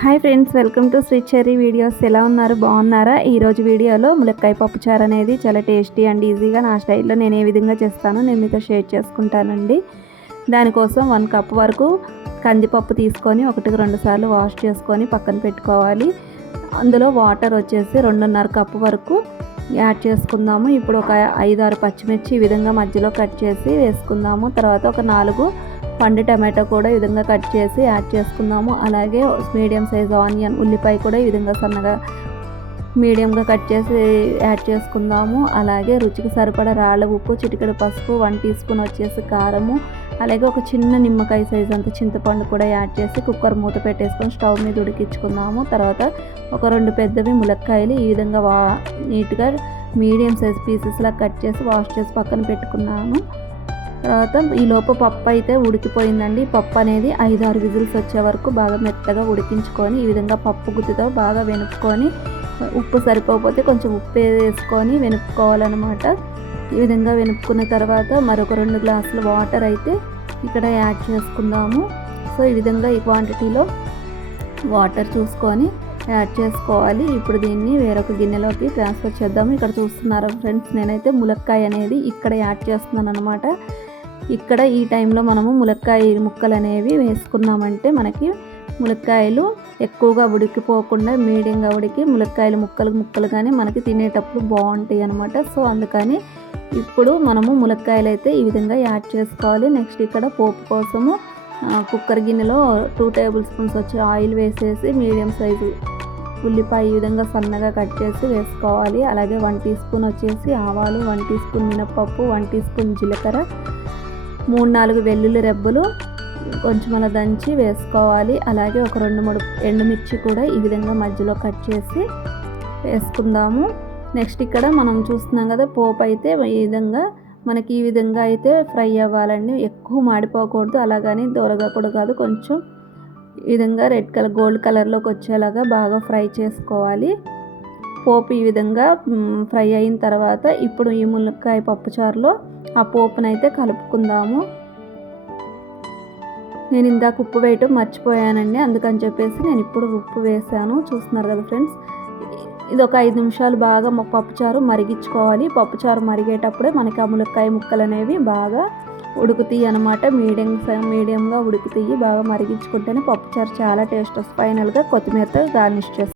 Hi friends, welcome to sweet cherry videos. ఎలా ఉన్నారు? బాగున్నారా? ఈరోజు వీడియోలో ములక్కాయ పప్పుచారు అనేది చాలా టేస్టీ అండ్ ఈజీగా నా స్టైల్లో నేను ఏ విధంగా చేస్తానో నేను మీతో షేర్ చేసుకుంటానండి. దానికోసం 1 కప్ వరకు కందిపప్పు తీసుకొని 1-2 సార్లు వాష్ చేసుకొని పక్కన పెట్టుకోవాలి. అందులో వాటర్ వచ్చేసి 2.5 కప్పు వరకు యాడ్ చేసుకుందాము. ఇప్పుడు ఒక 5-6 పచ్చిమిర్చి ఈ విధంగా మధ్యలో కట్ చేసి వేసుకుందాము. తర్వాత ఒక 4 పండు టమాటో కూడా ఈ విధంగా కట్ చేసి యాడ్ చేసుకుందాము. అలాగే మీడియం సైజ్ ఆనియన్, ఉల్లిపాయ కూడా ఈ విధంగా సన్నగా మీడియంగా కట్ చేసి యాడ్ చేసుకుందాము. అలాగే రుచికి సరిపడా రాళ్ళ ఉప్పు, చిటికెడు పసుపు, 1 టీ స్పూన్ వచ్చేసి కారము, అలాగే ఒక చిన్న నిమ్మకాయ సైజ్ అంత చింతపండు కూడా యాడ్ చేసి కుక్కర్ మూత పెట్టేసుకొని స్టవ్ మీద ఉడికించుకుందాము. తర్వాత ఒక 2 పెద్దవి ములక్కాయలు ఈ విధంగా నీట్గా మీడియం సైజ్ పీసెస్లా కట్ చేసి వాష్ చేసి పక్కన పెట్టుకున్నాను. తర్వాత ఈలోపు పప్పు అయితే ఉడికిపోయిందండి. పప్పు అనేది 5-6 విజిల్స్ వచ్చే వరకు బాగా మెత్తగా ఉడికించుకొని ఈ విధంగా పప్పు గుత్తితో బాగా వెనుక్కొని, ఉప్పు సరిపోకపోతే కొంచెం ఉప్పు వేసుకొని వెనుక్కోవాలన్నమాట. ఈ విధంగా వెనుక్కున్న తర్వాత మరొక 2 గ్లాసులు వాటర్ అయితే ఇక్కడ యాడ్ చేసుకుందాము. సో ఈ విధంగా ఈ క్వాంటిటీలో వాటర్ చూసుకొని యాడ్ చేసుకోవాలి. ఇప్పుడు దీన్ని వేరొక గిన్నెలోకి ట్రాన్స్ఫర్ చేద్దాము. ఇక్కడ చూస్తున్నారా ఫ్రెండ్స్, నేనైతే ములక్కాయ అనేది ఇక్కడ యాడ్ చేస్తున్నాను అనమాట. ఇక్కడ ఈ టైంలో మనము ములక్కాయ ముక్కలు అనేవి వేసుకున్నామంటే మనకి ములక్కాయలు ఎక్కువగా ఉడికిపోకుండా మీడియంగా ఉడికి ములక్కాయలు ముక్కలు కానీ మనకి తినేటప్పుడు బాగుంటాయి అనమాట. సో అందుకని ఇప్పుడు మనము ములక్కాయలు అయితే ఈ విధంగా యాడ్ చేసుకోవాలి. నెక్స్ట్ ఇక్కడ పోపు కోసము కుక్కర్ గిన్నెలో 2 టేబుల్ స్పూన్స్ వచ్చి ఆయిల్ వేసేసి మీడియం సైజు ఉల్లిపాయ ఈ విధంగా సన్నగా కట్ చేసి వేసుకోవాలి. అలాగే 1 టీ స్పూన్ వచ్చేసి ఆవాలు, 1 టీ స్పూన్ మినపప్పు, 1 టీ స్పూన్ జీలకర్ర, 3-4 వెల్లుల్లి రెబ్బలు కొంచెం అలా దంచి వేసుకోవాలి. అలాగే ఒక 2-3 ఎండుమిర్చి కూడా ఈ విధంగా మధ్యలో కట్ చేసి వేసుకుందాము. నెక్స్ట్ ఇక్కడ మనం చూస్తున్నాం కదా, పోపు అయితే మనకి ఈ విధంగా అయితే ఫ్రై అవ్వాలండి. ఎక్కువ మాడిపోకూడదు, అలాగని దూరగా కూడా కాదు, కొంచెం ఈ విధంగా రెడ్ కలర్ గోల్డ్ కలర్లోకి వచ్చేలాగా బాగా ఫ్రై చేసుకోవాలి. పోపు ఈ విధంగా ఫ్రై అయిన తర్వాత ఇప్పుడు ఈ ములక్కాయ పప్పుచారులో ఆ పోపునైతే కలుపుకుందాము. నేను ఇందాక ఉప్పు వేయటం మర్చిపోయానండి, అందుకని చెప్పేసి నేను ఇప్పుడు ఉప్పు వేసాను. చూస్తున్నారు కదా ఫ్రెండ్స్, ఇది ఒక 5 నిమిషాలు బాగా పప్పుచారు మరిగించుకోవాలి. పప్పుచారు మరిగేటప్పుడే మనకి ఆ ములక్కాయ ముక్కలు అనేవి బాగా ఉడుకుతాయి అన్నమాట. మీడియంగా ఉడుకుతాయి. బాగా మరిగించుకుంటేనే పప్పుచారు చాలా టేస్ట్ వస్తుంది. ఫైనల్గా కొత్తిమీరతో గార్నిష్ చేస్తాం.